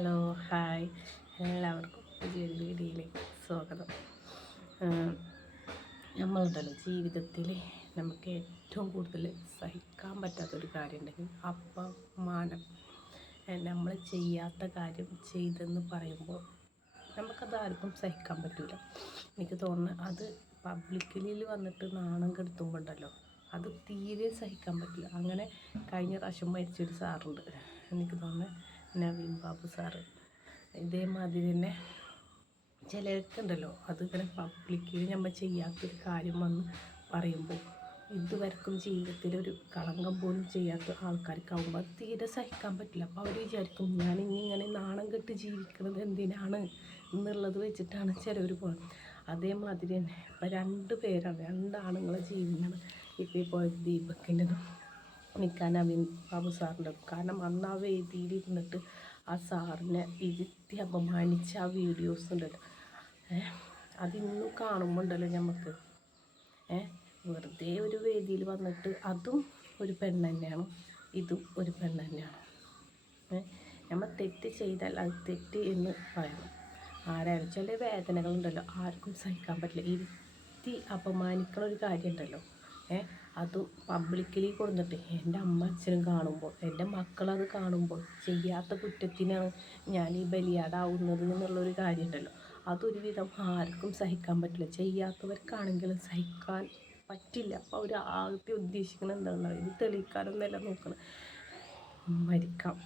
Hello hi എല്ലാവർക്കും പുതിയൊരു വീഡിയോയിലേക്ക് സ്വാഗതം. നമ്മളുണ്ടല്ലോ ജീവിതത്തിൽ നമുക്ക് ഏറ്റവും കൂടുതൽ സഹിക്കാൻ പറ്റാത്തൊരു കാര്യം ഉണ്ടെങ്കിൽ അപമാനം. നമ്മൾ ചെയ്യാത്ത കാര്യം ചെയ്തെന്ന് പറയുമ്പോൾ നമുക്കത് ആർക്കും സഹിക്കാൻ പറ്റില്ല. എനിക്ക് തോന്നുന്നു അത് പബ്ലിക്കിൽ വന്നിട്ട് നാണം കെടുത്തുമ്പോണ്ടല്ലോ അത് തീരെ സഹിക്കാൻ പറ്റില്ല. അങ്ങനെ കഴിഞ്ഞ പ്രാവശ്യം മരിച്ചൊരു സാറുണ്ട്, എനിക്ക് തോന്നുന്നത് നവീൻ ബാബു സാറ്. ഇതേമാതിരി തന്നെ ചിലർക്കുണ്ടല്ലോ അതിങ്ങനെ പബ്ലിക്കിൽ നമ്മൾ ചെയ്യാത്തൊരു കാര്യം വന്ന് പറയുമ്പോൾ ഇതുവരെക്കും ജീവിതത്തിലൊരു കളങ്കം പോലും ചെയ്യാത്ത ആൾക്കാർക്കാവുമ്പോൾ അത് തീരെ സഹിക്കാൻ പറ്റില്ല. അപ്പോൾ അവർ വിചാരിക്കും ഞാൻ ഇങ്ങനെ നാണം കെട്ട് ജീവിക്കുന്നത് എന്തിനാണ് എന്നുള്ളത് വെച്ചിട്ടാണ് ചിലവർ പോകുന്നത്. അതേമാതിരി തന്നെ ഇപ്പം രണ്ടാണുങ്ങളെ ജീവിതമാണ് ഇപ്പോൾ പോയത് ദീപക്കിൻ്റെതും നിൽക്കാൻ നവീൻ ബാബു സാറിൻ്റെ. കാരണം അന്ന് ആ വേദിയിലിരുന്നിട്ട് ആ സാറിനെ ഇരുത്തി അപമാനിച്ച ആ വീഡിയോസ് ഉണ്ടല്ലോ, അതിന്നും കാണുമ്പോൾ ഉണ്ടല്ലോ നമുക്ക് വെറുതെ ഒരു വേദിയിൽ വന്നിട്ട് അതും ഒരു പെണ്ണ് തന്നെയാണ്, ഇതും ഒരു പെണ്ണ് തന്നെയാണ്. നമ്മൾ തെറ്റ് ചെയ്താൽ അത് തെറ്റ് എന്ന് പറയണം. ആരായാലും ചില വേദനകളുണ്ടല്ലോ ആർക്കും സഹിക്കാൻ പറ്റില്ല. ഇരുത്തി അപമാനിക്കണ ഒരു കാര്യം ഉണ്ടല്ലോ, അതും പബ്ലിക്കലി കൊടുത്തിട്ട് എൻ്റെ അമ്മ അച്ഛനും കാണുമ്പോൾ, എൻ്റെ മക്കളത് കാണുമ്പോൾ ചെയ്യാത്ത കുറ്റത്തിനാണ് ഞാൻ ഈ ബലിയാടാവുന്നത് എന്നുള്ളൊരു കാര്യമുണ്ടല്ലോ, അതൊരുവിധം ആർക്കും സഹിക്കാൻ പറ്റില്ല. ചെയ്യാത്തവർക്കാണെങ്കിലും സഹിക്കാൻ പറ്റില്ല. അപ്പോൾ അവർ ആദ്യം ഉദ്ദേശിക്കുന്നത് എന്താണെന്ന് ഇത് തെളിയിക്കാനൊന്നല്ല നോക്കണം, മരിക്കാം.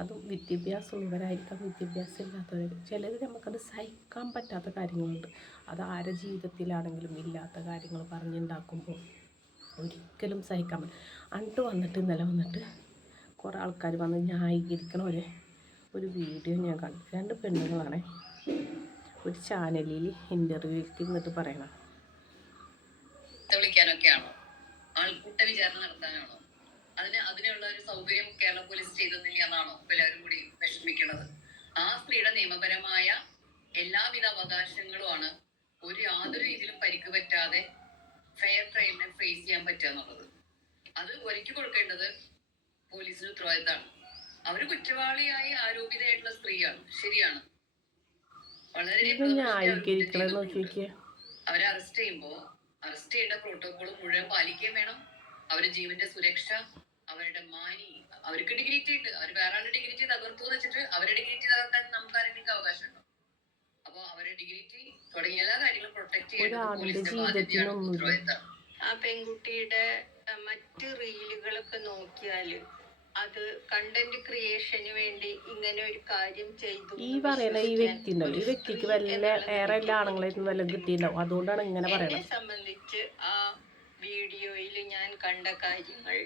അതും വിദ്യാഭ്യാസമുള്ളവരായിരിക്കാം, വിദ്യാഭ്യാസം ഇല്ലാത്തവർ. ചിലർ നമുക്കത് സഹിക്കാൻ പറ്റാത്ത കാര്യങ്ങളുണ്ട്. അത് ആരുടെ ജീവിതത്തിലാണെങ്കിലും ഇല്ലാത്ത കാര്യങ്ങൾ പറഞ്ഞുണ്ടാക്കുമ്പോൾ ഒരിക്കലും സഹിക്കാൻ പറ്റില്ല. എന്നിട്ട് വന്നിട്ട് ഇന്നലെ വന്നിട്ട് കുറേ ആൾക്കാർ വന്ന് ന്യായീകരിക്കണ ഒരു വീഡിയോ ഞാൻ കണ്ടു. 2 പെണ്ണുങ്ങളാണ് ഒരു ചാനലിൽ ഇൻ്റർവ്യൂക്ക് ഇരുന്നിട്ട് പറയണം. വിളിക്കാനൊക്കെയാണോ, ആൾക്കൂട്ട വിചാരണ നടത്താനാണോ, അതിനുള്ള ഒരു സൗകര്യം കേരള പോലീസ് ചെയ്തെന്നില്ല എന്നാണോ എല്ലാവരും കൂടി വിഷമിക്കുന്നത്? ആ സ്ത്രീയുടെ നിയമപരമായ എല്ലാവിധ അവകാശങ്ങളുമാണ് യാതൊരു രീതിയിലും പരിക്ക് പറ്റാതെ ഫെയർ ട്രയലിനെ ഫേസ് ചെയ്യാൻ പറ്റുക എന്നുള്ളത്. അത് ഒരുക്കി കൊടുക്കേണ്ടത് പോലീസിന് ഉത്തരവാദിത്തമാണ്. അവര് കുറ്റവാളിയായി ആരോപിതയായിട്ടുള്ള സ്ത്രീയാണ്, ശരിയാണ്. വളരെ അവരെ അറസ്റ്റ് ചെയ്യേണ്ട പ്രോട്ടോകോൾ മുഴുവൻ പാലിക്കുകയും വേണം. അവരുടെ ജീവന്റെ സുരക്ഷ, അവരുടെ അവർക്ക് ഡിഗ്നിറ്റി ഉണ്ട്. അവർ വേറെ ആളുടെ ഡിഗ്നിറ്റി തകർത്തു എന്ന് വെച്ചിട്ട് അവരുടെ ഡിഗ്നിറ്റി തകർക്കാൻ നമുക്ക് ആരെങ്കിലും അവകാശമുണ്ടോ? അപ്പൊ അവരുടെ ഡിഗ്നിറ്റി തുടങ്ങിയ എല്ലാ കാര്യങ്ങളും പ്രൊട്ടക്ട് ചെയ്യേണ്ടത് പോലീസിന്റെ ബാധ്യതയാണ്, ഉത്തരവാദിത്തമാണ്. ആ പെൺകുട്ടിയുടെ മറ്റ് റീലുകളൊക്കെ നോക്കിയാല് അത് കണ്ടന്റ് ക്രിയേഷന് വേണ്ടി ഇങ്ങനെ ഒരു കാര്യം ചെയ്തു. ഈ പറയുന്ന ഈ വ്യക്തി ഉണ്ടല്ലോ, ഈ വ്യക്തിക്ക് വല്ല ഏറെ എല്ലാ ആണുങ്ങളായിരുന്നു വല്ലതും കിട്ടിയിട്ടുണ്ടാവും, അതുകൊണ്ടാണ് ഇങ്ങനെ പറയുന്നത്. എന്നെ സംബന്ധിച്ച് ആ വീഡിയോയിൽ ഞാൻ കണ്ട കാര്യങ്ങൾ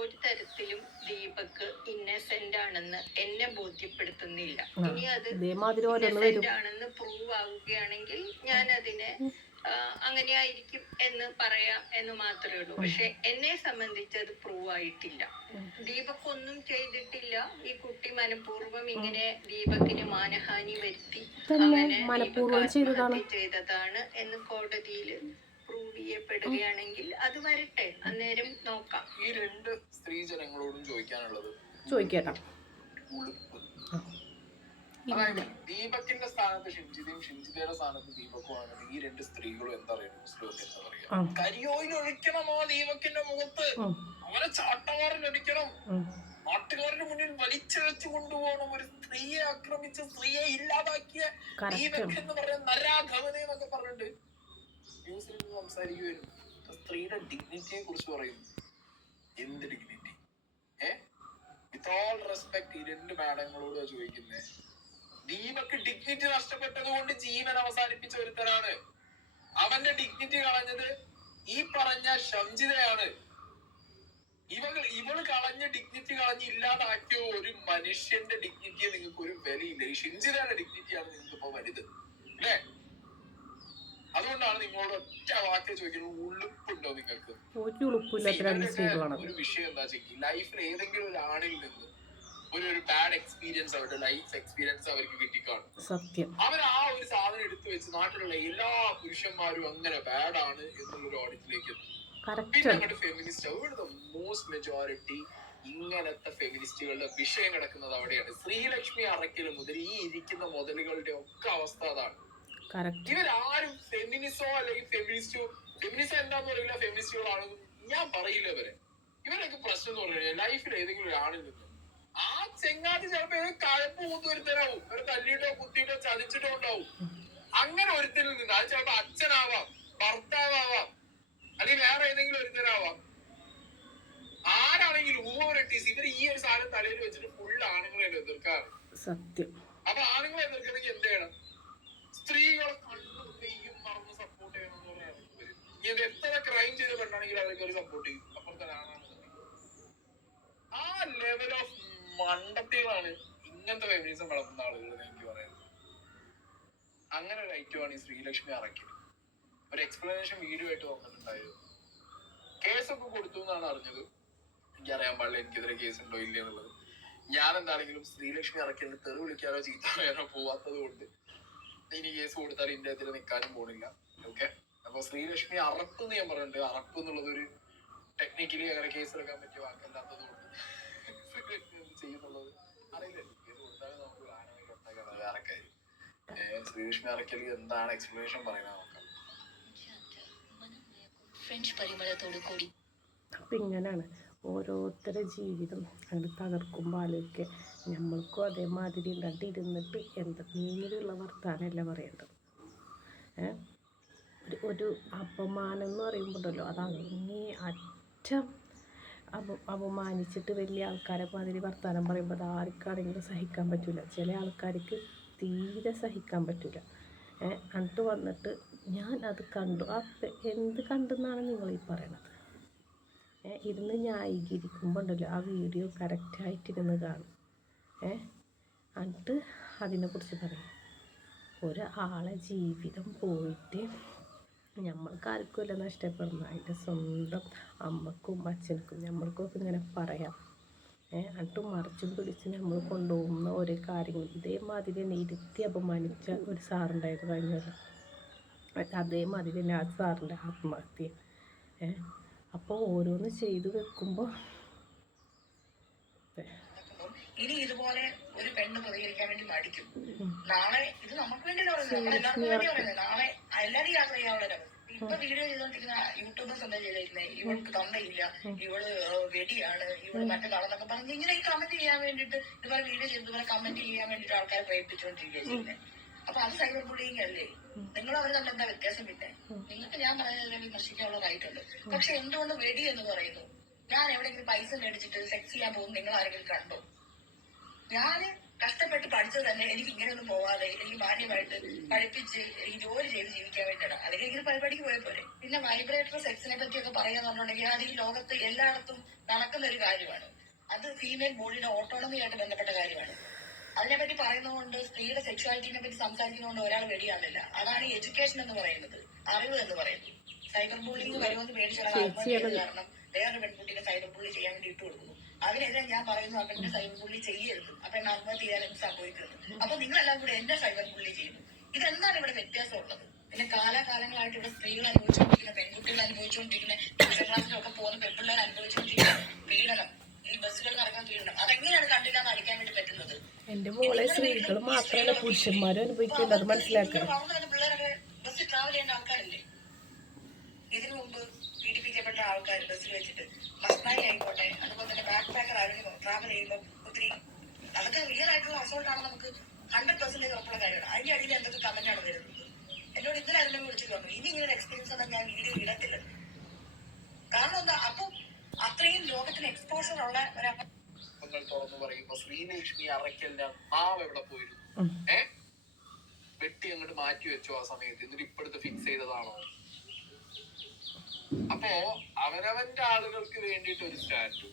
ഒരു തരത്തിലും ദീപക് ഇന്നസെന്റ് ആണെന്ന് എന്നെ ബോധ്യപ്പെടുത്തുന്നില്ല. ഇനി അത് ഇന്നസെന്റ് ആണെന്ന് പ്രൂവ് ആവുകയാണെങ്കിൽ ഞാൻ അതിനെ അങ്ങനെ ആയിരിക്കും എന്ന് പറയാം എന്ന് മാത്രമേ ഉള്ളൂ. പക്ഷെ എന്നെ സംബന്ധിച്ച് അത് പ്രൂവ് ആയിട്ടില്ല. ദീപക് ഒന്നും ചെയ്തിട്ടില്ല. ഈ കുട്ടി മനഃപൂർവ്വം ഇങ്ങനെ ദീപകിന് മാനഹാനി വരുത്തി അവനെ ചെയ്തതാണ് എന്ന് കോടതിയിൽ പ്രൂവ് ചെയ്യപ്പെടുകയാണെങ്കിൽ അത് വരട്ടെ, അന്നേരം നോക്കാം. ഈ 2 സ്ത്രീജനങ്ങളോടും ചോദിക്കാനുള്ളത് അതായത് ദീപകിന്റെ സ്ഥാനത്ത് ഷിംജിതയും ഷിംജിതയുടെ സ്ഥാനത്ത് ദീപക്കും ആണെങ്കിൽ ഈ 2 സ്ത്രീകളും എന്താ പറയാ, കരിയോയിൽ ഒഴിക്കണമോ ദീപകിന്റെ മുഖത്ത്, അവരെ ചാട്ടവാറിലടിക്കണം, നാട്ടുകാരുടെ മുന്നിൽ വലിച്ചിഴച്ചു കൊണ്ടുപോകണം. ഒരു സ്ത്രീയെ ആക്രമിച്ച, സ്ത്രീയെ ഇല്ലാതാക്കിയ ദീപക് എന്ന് പറയുന്ന നരാധമന എന്നൊക്കെ പറഞ്ഞിട്ട് ന്യൂസിൽ നിന്ന് സംസാരിക്കുമായിരുന്നു. സ്ത്രീയുടെ ഡിഗ്നിറ്റിയെ കുറിച്ച് പറയുന്നു. എന്ത് ഡിഗ്നിറ്റി? വിത്ത് ഓൾ റെസ്പെക്ട് ഈ 2 മാഡങ്ങളോട് ചോദിക്കുന്നേ. ദീപക് ഡിഗ്നിറ്റി നഷ്ടപ്പെട്ടത് കൊണ്ട് ജീവൻ അവസാനിപ്പിച്ച ഒരുത്തരാണ്. അവന്റെ ഡിഗ്നിറ്റി കളഞ്ഞത് ഈ പറഞ്ഞ ഷംജിതയാണ്. ഇവള് കളഞ്ഞ ഡിഗ്നിറ്റി കളഞ്ഞ് ഇല്ലാതാക്കിയ ഒരു മനുഷ്യന്റെ ഡിഗ്നിറ്റിയെ നിങ്ങൾക്ക് ഒരു വിലയില്ല. ഈ ഷിംജിതയുടെ ഡിഗ്നിറ്റിയാണ് നിങ്ങൾക്ക് ഇപ്പൊ വലുത്, അല്ലേ? അതുകൊണ്ടാണ് നിങ്ങളോട് ഒറ്റ വാക്ക് ചോദിക്കുന്നത്, ഉളുപ്പുണ്ടോ നിങ്ങൾക്ക്? ഒരു വിഷയം എന്താ വെച്ചാൽ ലൈഫിൽ ഏതെങ്കിലും ഒരു ആണിൽ നിന്ന് ഒരു ബാഡ് എക്സ്പീരിയൻസ്, അവരുടെ ലൈഫ് എക്സ്പീരിയൻസ് അവർക്ക് കിട്ടിക്കാണും. സത്യം. അവർ ആ ഒരു സാധനം എടുത്തു വെച്ച് നാട്ടിലുള്ള എല്ലാ പുരുഷന്മാരും അങ്ങനെ ബാഡാണ് എന്നുള്ളൊരു ഓഡിറ്റിലേക്ക് എത്തും. പിന്നെ അങ്ങോട്ട് ഫെമിനിസ്റ്റ്, മോസ്റ്റ് മെജോറിറ്റി ഇങ്ങനത്തെ ഫെമിനിസ്റ്റുകളുടെ വിഷയം കിടക്കുന്നത് അവിടെയാണ്. ശ്രീലക്ഷ്മി അറക്കൽ മുതൽ ഈ ഇരിക്കുന്ന മുതലുകളുടെ ഒക്കെ അവസ്ഥ അതാണ്. ഇവരാരും ഫെമിനിസോ അല്ലെങ്കിൽ ഫെമിനിസം എന്താന്ന് പറയില്ല, ഫെമിനിസ്റ്റുകളാണെന്ന് ഞാൻ പറയില്ല. ഇവരൊക്കെ പ്രശ്നം എന്ന് പറഞ്ഞു കഴിഞ്ഞാൽ ലൈഫിൽ ഏതെങ്കിലും ഒരാളിൽ നിന്ന് ആ ചെങ്ങാതി ചിലപ്പോ കഴപ്പ് കൂത്ത് ഒരുത്തരാവും, ഒരു തല്ലിയിട്ടോ കുത്തിയിട്ടോ ചതിച്ചിട്ടോ ഉണ്ടാവും. അങ്ങനെ ഒരുത്തരിൽ നിന്ന് അത് ചിലപ്പോ അച്ഛനാവാം, ഭർത്താവാം, അല്ലെങ്കിൽ വേറെ ഏതെങ്കിലും ഒരുത്തരാവാം, ആരാണെങ്കിലും ഇവർ ഈ ഒരു സാധനം തലയിൽ വെച്ചിട്ട് ഫുൾ ആണുങ്ങളെ എതിർക്കാറ്. സത്യം. അപ്പൊ ആണുങ്ങളെ എതിർക്കണമെങ്കിൽ എന്ത് ചെയ്യണം? സ്ത്രീകളെ കണ്ണും നെയ്യും മറന്ന് സപ്പോർട്ട് ചെയ്യണം എന്ന് പറയാറ്. ഇത് എത്ര ക്രൈം ചെയ്ത പെണ്ണാണെങ്കിൽ അവർക്ക് ഒരു സപ്പോർട്ട് ചെയ്യും. അപ്പുറത്തെ ആ ലെവൽ ഓഫ് മണ്ടത്തികളാണ് ഇങ്ങനത്തെ ഫെമിനിസം വളർത്തുന്ന ആളുകൾ എനിക്ക് പറയുന്നത്. അങ്ങനെ ഒരു ഐറ്റമാണ് ഈ ശ്രീലക്ഷ്മി അറക്കൽ. ഒരു എക്സ്പ്ലനേഷൻ വീഡിയോ ആയിട്ട് വന്നിട്ടുണ്ടായിരുന്നു. കേസൊക്കെ കൊടുത്തു എന്നാണ് അറിഞ്ഞത്. എനിക്കറിയാൻ പാടില്ല എനിക്കെതിരെ കേസ് ഉണ്ടോ ഇല്ല എന്നുള്ളത്. ഞാൻ എന്താണെങ്കിലും ശ്രീലക്ഷ്മി അറക്കലിന് തെറി വിളിക്കാനോ ചീത്ത പറയാനോ പോവാത്തത് കൊണ്ട് ഇനി കേസ് കൊടുത്താൽ ഇന്ത്യത്തിൽ നിൽക്കാനും പോണില്ല. ഓക്കെ, അപ്പൊ ശ്രീലക്ഷ്മി അറപ്പ് എന്ന് ഞാൻ പറഞ്ഞിട്ടുണ്ട്. അറപ്പ് എന്നുള്ളത് ഒരു ടെക്നിക്കലി അങ്ങനെ കേസ് എടുക്കാൻ പറ്റിയ വാക്കല്ലാത്തത് കൊണ്ട് ചെയ്യുന്നുള്ളത് അറിയില്ല. കേസ് കൊടുത്താലും നമുക്ക് ആനമൊക്കെ വേറെ കാര്യം. ശ്രീലക്ഷ്മി അറക്കൽ എന്താണ് എക്സ്പ്ലനേഷൻ പറയുന്നത് നോക്കാം. അപ്പം ഇങ്ങനെയാണ് ഓരോരുത്തരുടെ ജീവിതം അങ്ങനെ തകർക്കുമ്പോൾ ആലോചിക്കുക നമ്മൾക്കും അതേമാതിരി കണ്ടിരുന്നിട്ട് എന്തെങ്കിലുമുള്ള വർത്താനമല്ല പറയേണ്ടത്. ഒരു അപമാനം എന്ന് പറയുമ്പോഴല്ലോ അത് അങ്ങേ അറ്റം അപമാനിച്ചിട്ട് വലിയ ആൾക്കാരെ മാതിരി വർത്താനം പറയുമ്പോൾ അത് ആർക്കാണെങ്കിലും സഹിക്കാൻ പറ്റില്ല. ചില ആൾക്കാർക്ക് തീരെ സഹിക്കാൻ പറ്റില്ല. എന്നിട്ട് വന്നിട്ട് ഞാൻ അത് കണ്ടു, എന്ത് കണ്ടെന്നാണ് നിങ്ങൾ ഈ പറയണത്? ഇരുന്ന് ന്യായീകരിക്കുമ്പോൾ ഉണ്ടല്ലോ ആ വീഡിയോ കറക്റ്റായിട്ടിരുന്ന് കാണും. എന്നിട്ട് അതിനെക്കുറിച്ച് പറയും. ഒരാളെ ജീവിതം പോയിട്ട് നമ്മൾക്കാർക്കുമല്ല നഷ്ടപ്പെടുന്നത്, അതിൻ്റെ സ്വന്തം അമ്മക്കും അച്ഛനക്കും നമ്മൾക്കൊക്കെ ഇങ്ങനെ പറയാം. എന്നിട്ട് മറിച്ചും പിടിച്ച് നമ്മൾ കൊണ്ടുപോകുന്ന ഓരോ കാര്യങ്ങൾ ഇതേമാതിരി തന്നെ ഇരുത്തി അപമാനിച്ച ഒരു സാറുണ്ടായിരുന്നു കഴിഞ്ഞല്ലോ. അതേമാതിരി തന്നെ ആ സാറിൻ്റെ ആത്മഹത്യ. അപ്പോൾ ഓരോന്ന് ചെയ്തു വെക്കുമ്പോൾ ഇനി ഇതുപോലെ ഒരു പെണ്ണ് പ്രതികരിക്കാൻ വേണ്ടി മടിക്കും. നാളെ ഇത് നമുക്ക് വേണ്ടി എല്ലാവർക്കും വേണ്ടി പറയുന്നത്. നാളെ എല്ലാവരും യാത്ര ചെയ്യാനുള്ള ഇപ്പൊ വീഡിയോ ചെയ്തോണ്ടിരിക്കുന്ന യൂട്യൂബേഴ്സ് എന്താ ചെയ്തിരുന്നത്? ഇവൾക്ക് തന്നയില്ല, ഇവള് വെടിയാണ്, ഇവള് മറ്റൊരാളെന്നൊക്കെ പറഞ്ഞ് ഇങ്ങനെ ഈ കമന്റ് ചെയ്യാൻ വേണ്ടിട്ട് ഇതുപോലെ വീഡിയോ ചെയ്തതുപോലെ കമന്റ് ചെയ്യാൻ വേണ്ടിട്ട് ആൾക്കാരെ പ്രേരിപ്പിച്ചുകൊണ്ടിരിക്കുക ചെയ്യുന്നത്. അപ്പൊ അത് സൈബർ ബുള്ളിങ് അല്ലേ? നിങ്ങൾ അവർ തമ്മിൽ എന്താ വ്യത്യാസം? പിന്നെ നിങ്ങൾക്ക് ഞാൻ പറയുന്നത് വിമർശിക്കാനുള്ള റൈറ്റ് ഉണ്ട്. പക്ഷെ എന്തുകൊണ്ട് വെടി എന്ന് പറയുന്നു? ഞാൻ എവിടെയെങ്കിലും പൈസ മേടിച്ചിട്ട് സെക്സ് ചെയ്യാൻ പോകും നിങ്ങൾ ആരെങ്കിലും കണ്ടോ? ഞാന് കഷ്ടപ്പെട്ട് പഠിച്ചത് തന്നെ എനിക്ക് ഇങ്ങനെയൊന്നും പോവാതെ എനിക്ക് മാന്യമായിട്ട് പഠിപ്പിച്ച് എനിക്ക് ജോലി ചെയ്ത് ജീവിക്കാൻ വേണ്ടിയാണ്. അല്ലെങ്കിൽ എനിക്ക് പരിപാടിക്ക് പോയ പോലെ. പിന്നെ വൈബ്രേറ്റർ സെക്സിനെ പറ്റിയൊക്കെ പറയാന്ന് പറഞ്ഞിട്ടുണ്ടെങ്കിൽ അത് ഈ ലോകത്ത് എല്ലായിടത്തും നടക്കുന്ന ഒരു കാര്യമാണ്. അത് ഫീമെയിൽ ബോഡിയുടെ ഓട്ടോണമിയായിട്ട് ബന്ധപ്പെട്ട കാര്യമാണ്. അതിനെപ്പറ്റി പറയുന്നതുകൊണ്ട് സ്ത്രീയുടെ സെക്ഷ്വാലിറ്റിനെ പറ്റി സംസാരിക്കുന്നതുകൊണ്ട് ഒരാൾ വെടിയാണില്ല. അതാണ് ഈ എഡ്യൂക്കേഷൻ എന്ന് പറയുന്നത്, അറിവ് എന്ന് പറയുന്നത്. സൈബർ ബുള്ളിങ് വരുമെന്ന് പേടിച്ചുള്ള കാരണം വേറൊരു പെൺകുട്ടിയെ സൈബർ ബുള്ളി ചെയ്യാൻ വേണ്ടി ഇട്ട് കൊടുക്കുന്നു. അതിനെതിരെ ഞാൻ പറയുന്നു ആ പെണ്ണിന്റെ സൈബർ ബുള്ളി ചെയ്യരുത്, ആ പെണ്ണ് ആത്മഹത്യ ചെയ്യാൻ സംഭവിക്കുന്നു. അപ്പൊ നിങ്ങളെല്ലാം കൂടെ എന്നെ സൈബർ ബുള്ളി ചെയ്യുന്നു. ഇതെന്താണ് ഇവിടെ വ്യത്യാസമുള്ളത്? പിന്നെ കാലാകാലങ്ങളായിട്ട് ഇവിടെ സ്ത്രീകൾ അനുഭവിച്ചുകൊണ്ടിരിക്കുന്ന, പെൺകുട്ടികൾ അനുഭവിച്ചുകൊണ്ടിരിക്കുന്ന, ട്യൂഷൻ ക്ലാസ്സിലൊക്കെ പോകുന്ന പെൺപിള്ളേർ അനുഭവിച്ചുകൊണ്ടിരിക്കുന്ന പീഡനം, ഈ ബസ്സുകൾ നടക്കാൻ പീഡനം, അതെങ്ങനെയാണ് കണ്ടില്ല എന്ന് അടിക്കാൻ വേണ്ടി പറ്റുന്നത്? എന്റെ മോളെ സ്ത്രീകൾ മാത്രമല്ല പുരുഷന്മാരും അനുഭവിക്കുന്നത്, അത് മനസ്സിലാക്കുക. പിള്ളേരൊക്കെ ബസ്സിൽ ട്രാവൽ ചെയ്യേണ്ട ആൾക്കാരല്ലേ? ഇതിനു മുമ്പ് പീഡിപ്പിക്കപ്പെട്ട ആൾക്കാർ ബസ്സിൽ വെച്ചിട്ട് മസ്തായി ആയിക്കോട്ടെ, അതുപോലെ തന്നെ ബാക്ക് പാക്കർ ആരെങ്കിലും ട്രാവൽ ചെയ്യുമ്പോൾ ഒത്തിരി അതൊക്കെ റിയൽ ആയിട്ടുള്ള അസോൾട്ടാണ്, നമുക്ക് 100% ഉറപ്പുള്ള കാര്യമാണ്. അതിന്റെ അടിയിൽ എന്തൊക്കെ കമന്റാണ് വരുന്നത്? എന്നോട് ഇന്നലെ ആരെങ്കിലും വിളിച്ചിട്ട് പറഞ്ഞു ഇനി ഇങ്ങനെ എക്സ്പീരിയൻസ് ഒന്നും ഞാൻ വീഡിയോ ഇടത്തില്ല. കാരണം എന്താ? അപ്പൊ അത്രയും ലോകത്തിന് എക്സ്പോഷർ ഉള്ള തുറന്നു പറയുമ്പോ ശ്രീലക്ഷ്മി അറക്കലിന്റെ നാവ് എവിടെ പോയിരുന്നു? വെട്ടി അങ്ങോട്ട് മാറ്റി വെച്ചു ആ സമയത്ത്, എന്നിട്ട് ഇപ്പോഴത്തെ ഫിക്സ് ചെയ്തതാണോ? അപ്പോ അവനവന്റെ ആളുകൾക്ക് വേണ്ടിയിട്ട് ഒരു സ്റ്റാൻഡ്,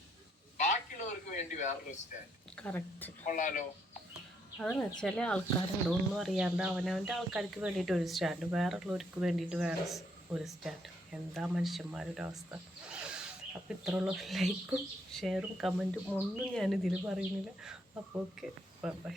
ബാക്കിയുള്ളവർക്ക് വേണ്ടി വേറൊരു സ്റ്റാൻഡ്. കറക്റ്റ്. കൊള്ളാലോ. അതാണ് ചില ആൾക്കാരുണ്ട് ഒന്നും അറിയാണ്ട് അവനവൻ്റെ ആൾക്കാർക്ക് വേണ്ടിയിട്ട് ഒരു സ്റ്റാൻഡ്, വേറുള്ളവർക്ക് വേണ്ടിയിട്ട് വേറെ ഒരു സ്റ്റാൻഡ്. എന്താ മനുഷ്യന്മാരുടെ അവസ്ഥ? അപ്പോൾ ഇത്രയുള്ള ലൈക്കും ഷെയറും കമൻറ്റും ഒന്നും ഞാനിതിൽ പറയുന്നില്ല. അപ്പോൾ ഓക്കെ, ബൈ.